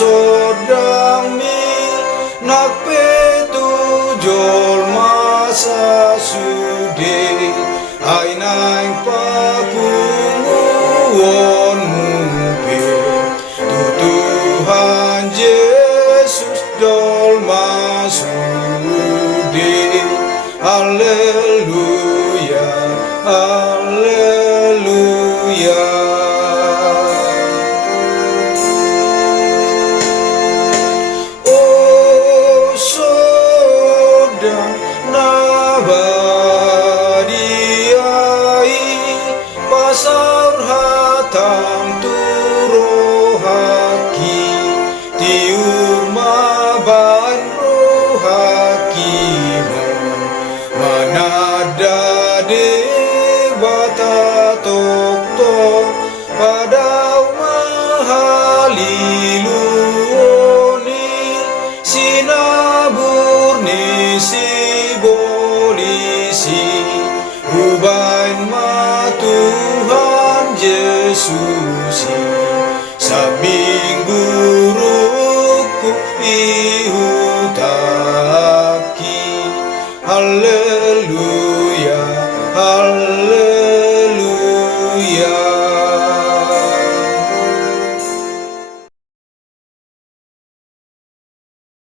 sodami nak petujol masa sudi ai naing papunguon mumpi tu Tuhan Yesus dol masudi. Haleluya, haleluya. Oh saudara badiai pasar hatam turohaki tiur maban rohaki manada dewata tok padau mahaliluoni sinaburni si bolisi ubain ma Tuhan Yesus